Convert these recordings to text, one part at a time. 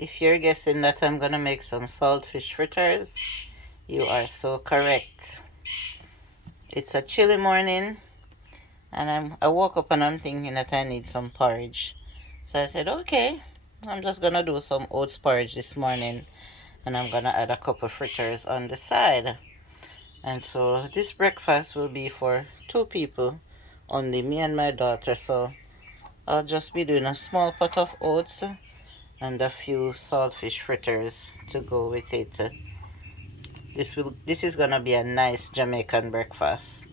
if you're guessing that I'm gonna make some saltfish fritters, you are so correct. It's a chilly morning, and I woke up and I'm thinking that I need some porridge. So I said, okay, I'm just gonna do some oats porridge this morning, and I'm gonna add a couple fritters on the side. And so this breakfast will be for two people, only me and my daughter. So I'll just be doing a small pot of oats and a few saltfish fritters to go with it. This is gonna be a nice Jamaican breakfast.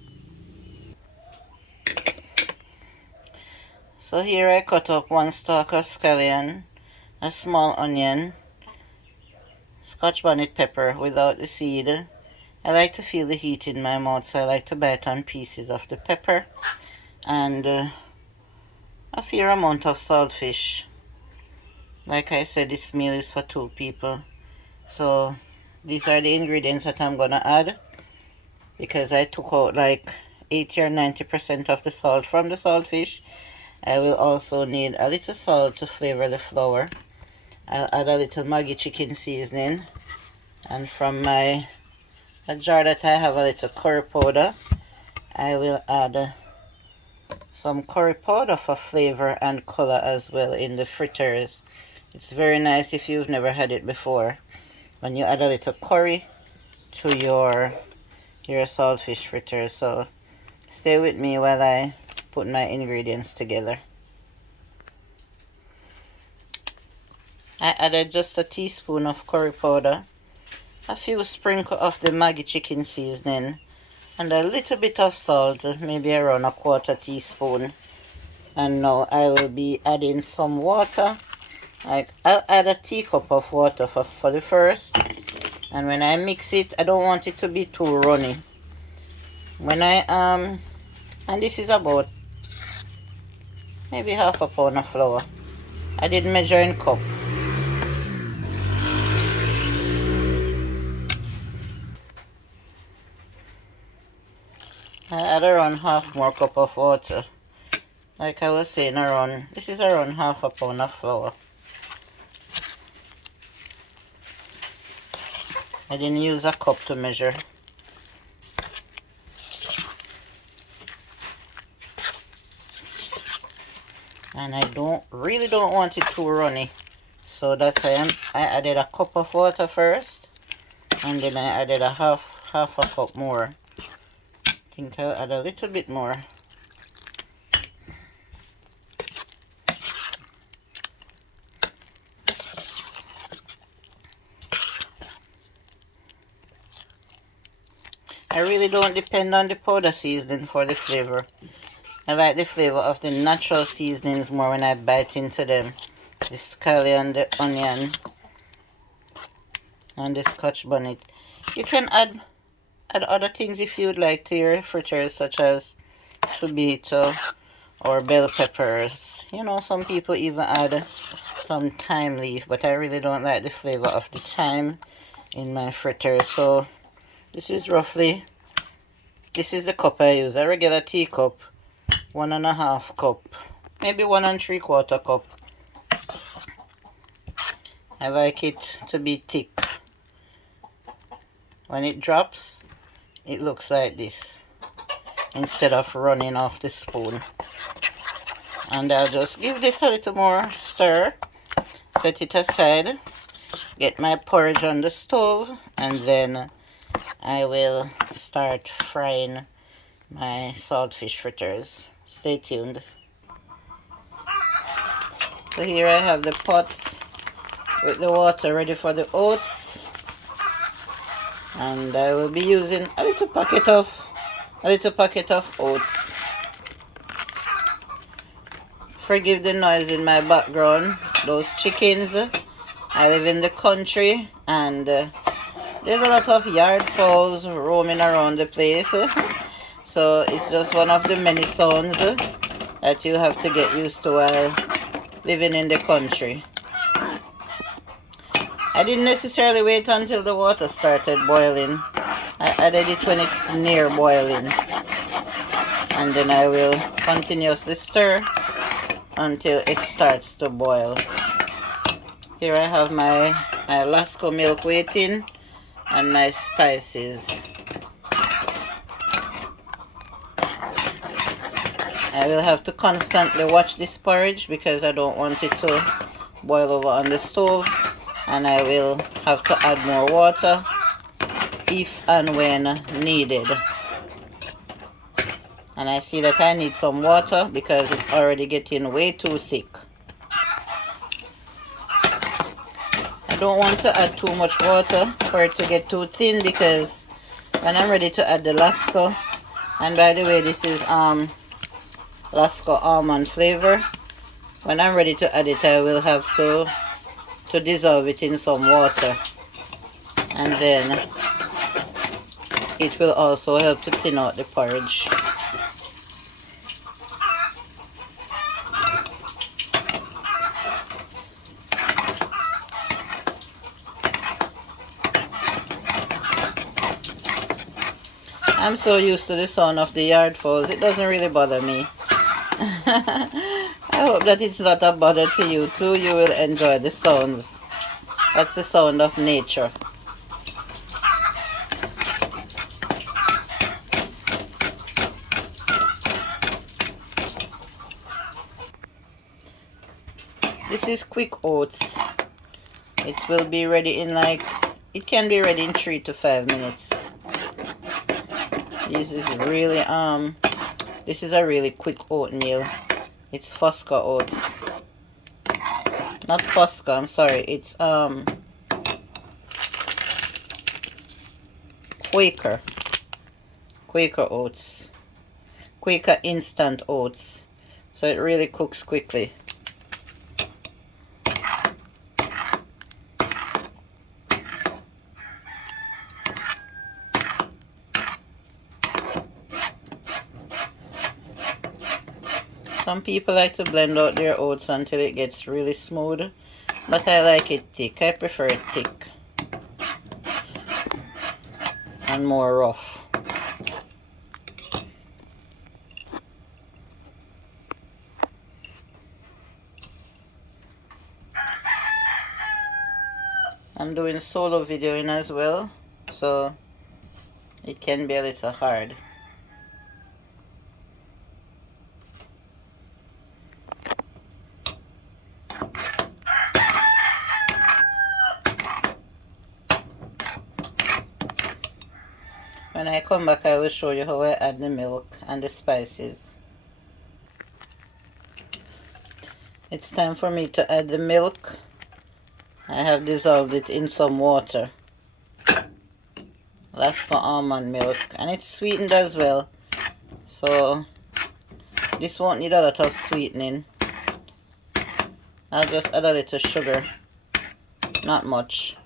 So here I cut up one stalk of scallion, a small onion, Scotch bonnet pepper without the seed. I like to feel the heat in my mouth, so I like to bite on pieces of the pepper, and a fair amount of saltfish. Like I said, this meal is for two people. So these are the ingredients that I'm gonna add, because I took out like 80 or 90% of the salt from the saltfish. I will also need a little salt to flavor the flour. I'll add a little Maggi chicken seasoning, and from a jar that I have a little curry powder, I will add some curry powder for flavor and color as well in the fritters. It's very nice if you've never had it before, when you add a little curry to your saltfish fritters. So stay with me while I put my ingredients together. I added just a teaspoon of curry powder, a few sprinkles of the Maggi chicken seasoning, and a little bit of salt, maybe around a quarter teaspoon. And now I will be adding some water. I'll add a teacup of water for the first, and when I mix it, I don't want it to be too runny. When and this is about maybe half a pound of flour. I didn't measure in cup. I add around half more cup of water. Like I was saying, this is around half a pound of flour. I didn't use a cup to measure. And I really don't want it too runny. So that's why I added a cup of water first, and then I added a half a cup more. I think I'll add a little bit more. I really don't depend on the powder seasoning for the flavor. I like the flavor of the natural seasonings more when I bite into them. The scallion, the onion, and the Scotch bonnet. You can add other things if you'd like to your fritters, such as tomato or bell peppers. You know, some people even add some thyme leaf, but I really don't like the flavor of the thyme in my fritters. So this is the cup I use, a regular teacup, 1.5 cup, maybe 1 3/4 cup. I like it to be thick. When it drops, it looks like this, instead of running off the spoon. And I'll just give this a little more stir, set it aside, get my porridge on the stove, and then I will start frying my saltfish fritters. Stay tuned. So here I have the pots with the water ready for the oats, and I will be using a little packet of oats. Forgive the noise in my background. Those chickens. I live in the country, and there's a lot of yard fowls roaming around the place. So it's just one of the many sounds that you have to get used to while living in the country. I didn't necessarily wait until the water started boiling. I added it when it's near boiling, and then I will continuously stir until it starts to boil. Here I have my Lasco milk waiting and my spices. I will have to constantly watch this porridge because I don't want it to boil over on the stove, and I will have to add more water if and when needed. And I see that I need some water because it's already getting way too thick. I don't want to add too much water for it to get too thin, because when I'm ready to add the Lasco, and by the way, this is Lasco almond flavor, when I'm ready to add it, I will have to dissolve it in some water, and then it will also help to thin out the porridge. I'm so used to the sound of the yard fowls, it doesn't really bother me. I hope that it's not a bother to you too. You will enjoy the sounds. That's the sound of nature. This is quick oats. It will be ready in it can be ready in 3 to 5 minutes. This is really this is a really quick oatmeal. It's Fosca oats. Not Fosca, I'm sorry. It's Quaker oats. Quaker instant oats. So it really cooks quickly. Some people like to blend out their oats until it gets really smooth, but I like it thick. I prefer it thick and more rough. I'm doing solo videoing as well, so it can be a little hard. When I come back, I will show you how I add the milk and the spices. It's time for me to add the milk. I have dissolved it in some water. Lasco almond milk, and it's sweetened as well, so this won't need a lot of sweetening. I'll just add a little sugar, not much.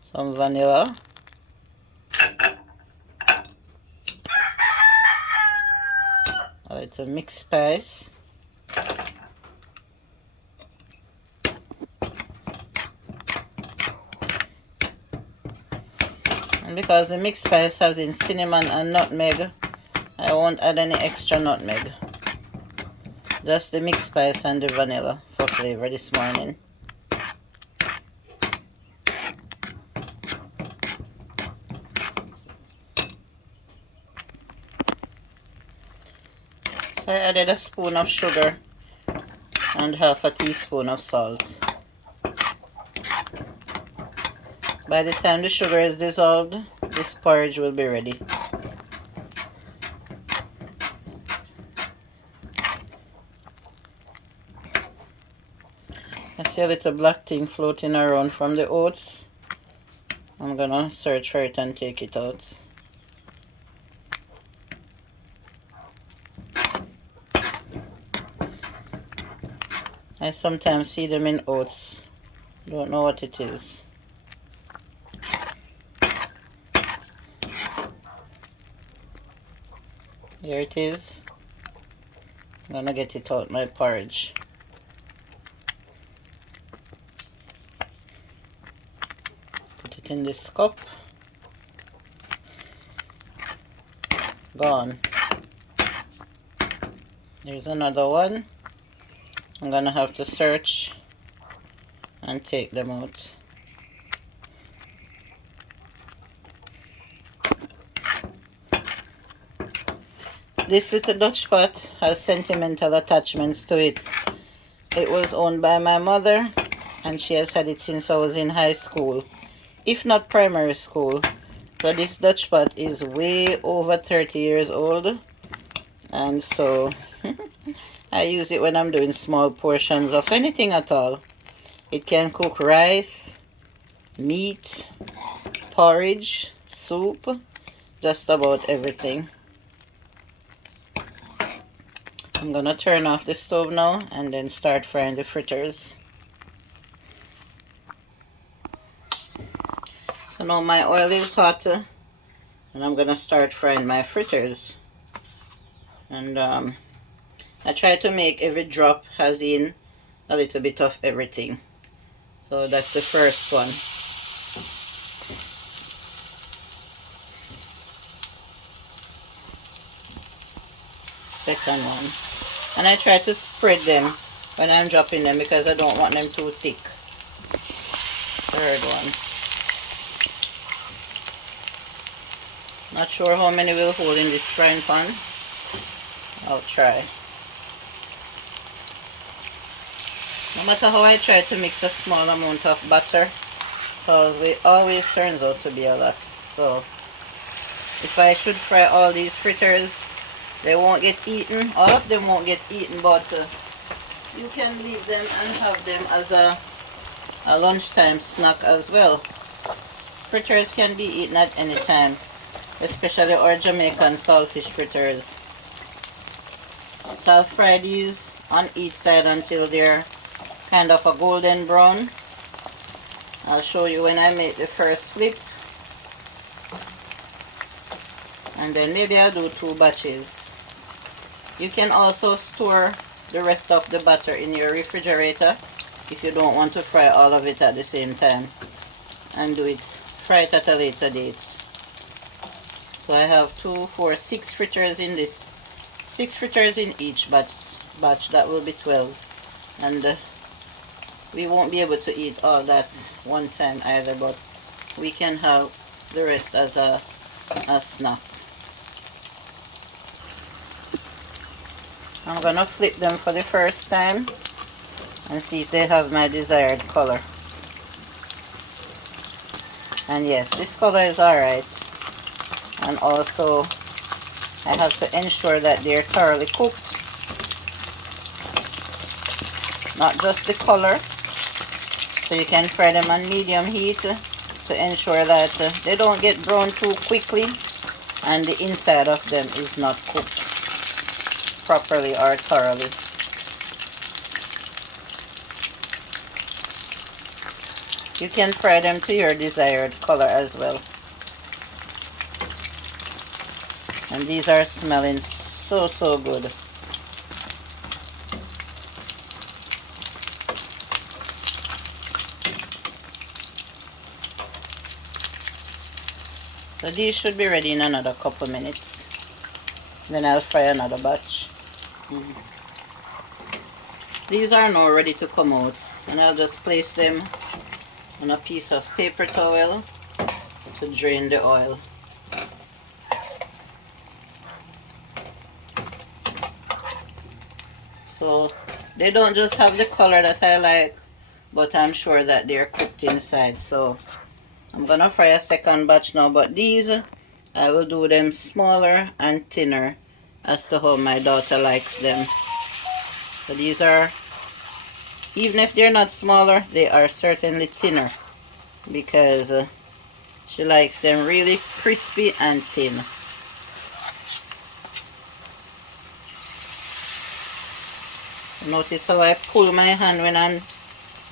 Some vanilla. A little mixed spice. And because the mixed spice has in cinnamon and nutmeg, I won't add any extra nutmeg. Just the mixed spice and the vanilla for flavor this morning. So I added a spoon of sugar and half a teaspoon of salt. By the time the sugar is dissolved, this porridge will be ready. I see a little black thing floating around from the oats. I'm gonna search for it and take it out. I sometimes see them in oats. Don't know what it is. There it is. I'm gonna get it out my porridge. Put it in this cup. Gone. There's another one. I'm gonna have to search and take them out. This little Dutch pot has sentimental attachments to it. It was owned by my mother, and she has had it since I was in high school, if not primary school. So this Dutch pot is way over 30 years old, and so I use it when I'm doing small portions of anything at all. It can cook rice, meat, porridge, soup, just about everything. I'm gonna turn off the stove now and then start frying the fritters. So now my oil is hot, and I'm gonna start frying my fritters. And I try to make every drop has in a little bit of everything. So that's the first one. Second one. And I try to spread them when I'm dropping them because I don't want them too thick. Third one. Not sure how many will hold in this frying pan. I'll try. No matter how I try to mix a small amount of butter, because it always turns out to be a lot. So if I should fry all these fritters, they won't get eaten. All of them won't get eaten, but you can leave them and have them as a lunchtime snack as well. Fritters can be eaten at any time, especially our Jamaican saltfish fritters. So I'll fry these on each side until they're kind of a golden brown. I'll show you when I make the first flip, and then maybe I'll do 2 batches. You can also store the rest of the butter in your refrigerator if you don't want to fry all of it at the same time, and fry it at a later date. So I have 2, 4, 6 fritters in this. 6 fritters in each batch. That will be 12. And we won't be able to eat all that one time either, but we can have the rest as a snack. I'm gonna flip them for the first time and see if they have my desired color. And yes, this color is alright. And also I have to ensure that they're thoroughly cooked, not just the color. So you can fry them on medium heat to ensure that they don't get brown too quickly and the inside of them is not cooked properly or thoroughly. You can fry them to your desired color as well. And these are smelling so good. So these should be ready in another couple minutes. Then I'll fry another batch. These are now ready to come out, and I'll just place them on a piece of paper towel to drain the oil. So they don't just have the color that I like, but I'm sure that they're cooked inside. So I'm gonna fry a second batch now, but these I will do them smaller and thinner as to how my daughter likes them. So these are, even if they're not smaller, they are certainly thinner because she likes them really crispy and thin. Notice how I pull my hand when I'm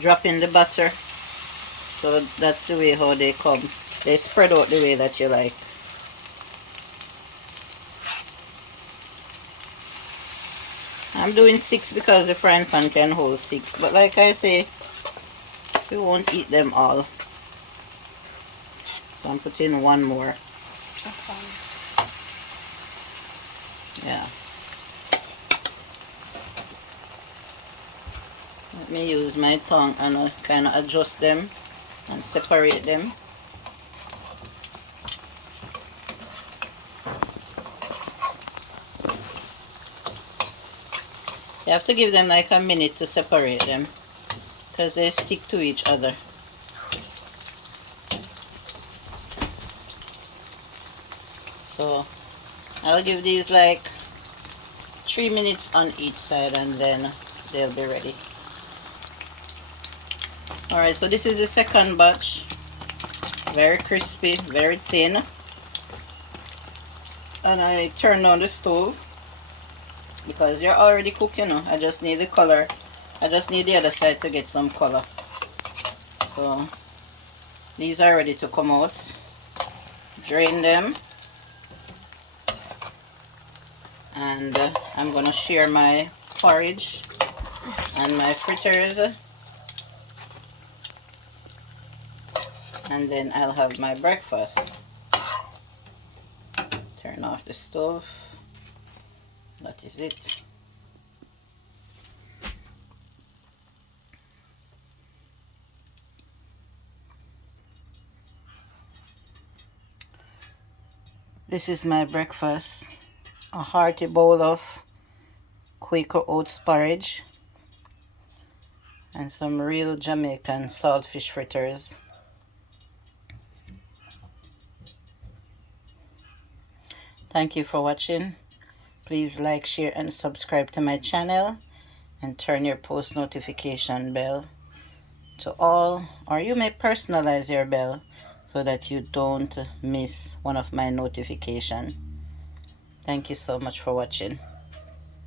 dropping the butter. So that's the way how they come. They spread out the way that you like. I'm doing 6 because the frying pan can hold 6. But like I say, we won't eat them all. So I'm putting 1 more. Yeah. Let me use my tongue and kind of adjust them and separate them. You have to give them like a minute to separate them because they stick to each other. So I'll give these like 3 minutes on each side and then they'll be ready. Alright, so this is the second batch. Very crispy, very thin. And I turned on the stove because they're already cooked, you know. I just need the color. I just need the other side to get some color. So these are ready to come out. Drain them. And I'm gonna share my porridge and my fritters, and then I'll have my breakfast. Turn off the stove. That is it. This is my breakfast. A hearty bowl of Quaker Oats porridge and some real Jamaican saltfish fritters. Thank you for watching. Please like, share and subscribe to my channel and turn your post notification bell to all, or you may personalize your bell so that you don't miss one of my notifications. Thank you so much for watching.